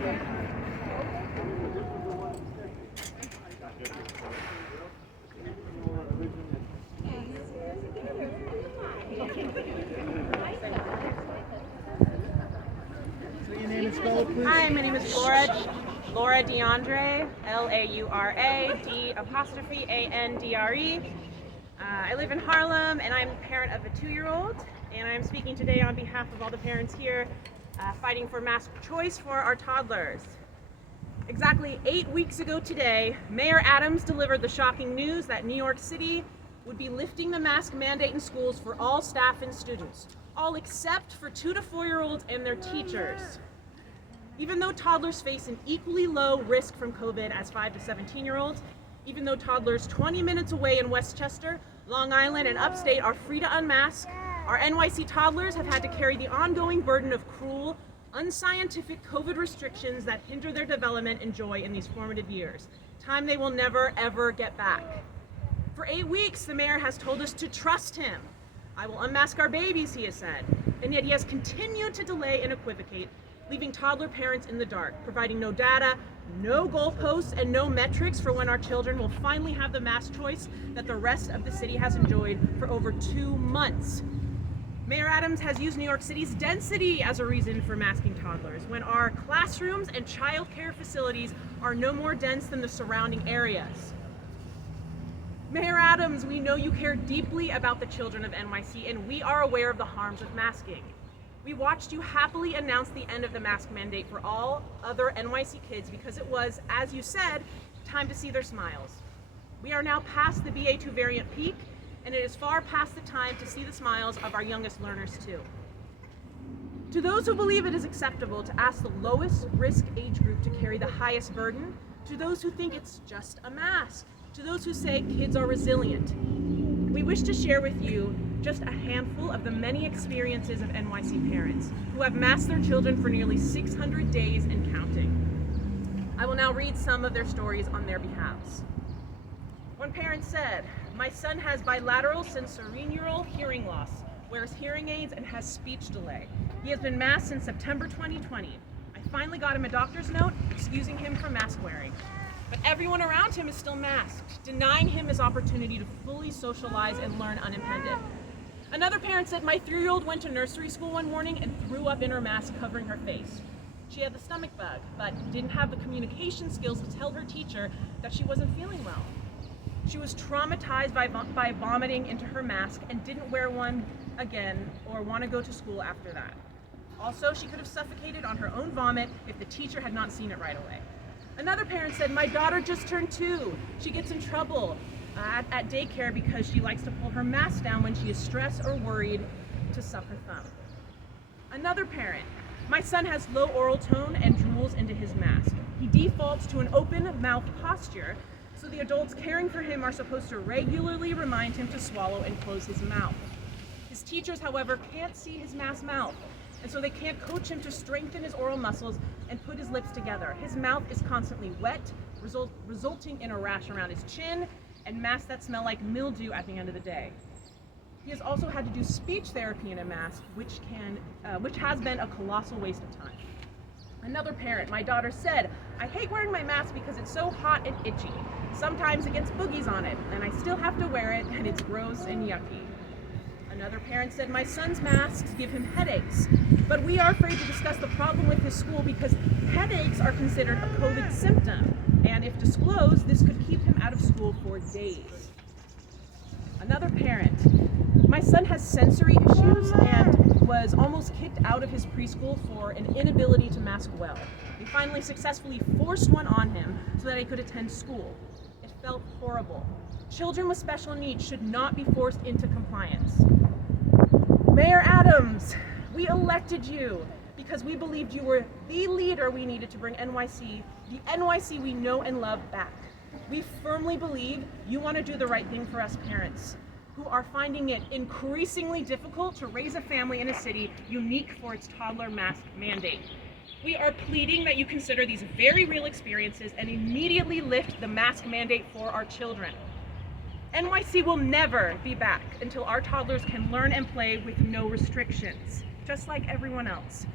Hi, my name is Laura DeAndre, Laura_DAndre. I live in Harlem, and I'm the parent of a 2-year-old, and I'm speaking today on behalf of all the parents here fighting for mask choice for our toddlers. Exactly 8 weeks ago today, Mayor Adams delivered the shocking news that New York City would be lifting the mask mandate in schools for all staff and students, all except for 2 to 4-year-olds and their teachers. Even though toddlers face an equally low risk from COVID as 5 to 17-year-olds, even though toddlers 20 minutes away in Westchester, Long Island, and upstate are free to unmask, our NYC toddlers have had to carry the ongoing burden of cruel, unscientific COVID restrictions that hinder their development and joy in these formative years, time they will never, ever get back. For 8 weeks, the mayor has told us to trust him. I will unmask our babies, he has said, and yet he has continued to delay and equivocate, leaving toddler parents in the dark, providing no data, no goalposts, and no metrics for when our children will finally have the mask choice that the rest of the city has enjoyed for over 2 months. Mayor Adams has used New York City's density as a reason for masking toddlers, when our classrooms and child care facilities are no more dense than the surrounding areas. Mayor Adams, we know you care deeply about the children of NYC, and we are aware of the harms of masking. We watched you happily announce the end of the mask mandate for all other NYC kids because it was, as you said, time to see their smiles. We are now past the BA2 variant peak, and it is far past the time to see the smiles of our youngest learners too. To those who believe it is acceptable to ask the lowest risk age group to carry the highest burden, to those who think it's just a mask, to those who say kids are resilient, we wish to share with you just a handful of the many experiences of NYC parents who have masked their children for nearly 600 days and counting. I will now read some of their stories on their behalves. One parent said, "My son has bilateral sensorineural hearing loss, wears hearing aids, and has speech delay. He has been masked since September 2020. I finally got him a doctor's note excusing him from mask wearing. But everyone around him is still masked, denying him his opportunity to fully socialize and learn unimpeded." Another parent said, "My 3-year-old went to nursery school one morning and threw up in her mask covering her face. She had the stomach bug, but didn't have the communication skills to tell her teacher that she wasn't feeling well. She was traumatized by vomiting into her mask and didn't wear one again or want to go to school after that. Also, she could have suffocated on her own vomit if the teacher had not seen it right away." Another parent said, "My daughter just turned 2. She gets in trouble at daycare because she likes to pull her mask down when she is stressed or worried to suck her thumb." Another parent, "My son has low oral tone and drools into his mask. He defaults to an open mouth posture, so the adults caring for him are supposed to regularly remind him to swallow and close his mouth. His teachers, however, can't see his masked mouth, and so they can't coach him to strengthen his oral muscles and put his lips together. His mouth is constantly wet, resulting in a rash around his chin and masks that smell like mildew at the end of the day. He has also had to do speech therapy in a mask, which has been a colossal waste of time." Another parent, "My daughter said, 'I hate wearing my mask because it's so hot and itchy. Sometimes it gets boogies on it, and I still have to wear it, and it's gross and yucky.' Another parent said, 'My son's masks give him headaches, but we are afraid to discuss the problem with his school because headaches are considered a COVID symptom, and if disclosed, this could keep him out of school for days.' Another parent, 'My son has sensory issues and was almost kicked out of his preschool for an inability to mask well. We finally successfully forced one on him so that he could attend school. It felt horrible. Children with special needs should not be forced into compliance. Mayor Adams, we elected you because we believed you were the leader we needed to bring NYC, the NYC we know and love, back. We firmly believe you want to do the right thing for us parents, who are finding it increasingly difficult to raise a family in a city unique for its toddler mask mandate. We are pleading that you consider these very real experiences and immediately lift the mask mandate for our children. NYC will never be back until our toddlers can learn and play with no restrictions, just like everyone else.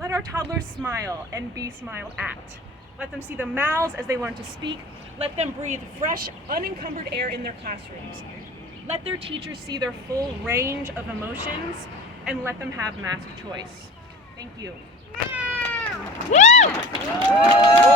Let our toddlers smile and be smiled at. Let them see the mouths as they learn to speak. Let them breathe fresh, unencumbered air in their classrooms. Let their teachers see their full range of emotions, and let them have mask choice. Thank you. Woo!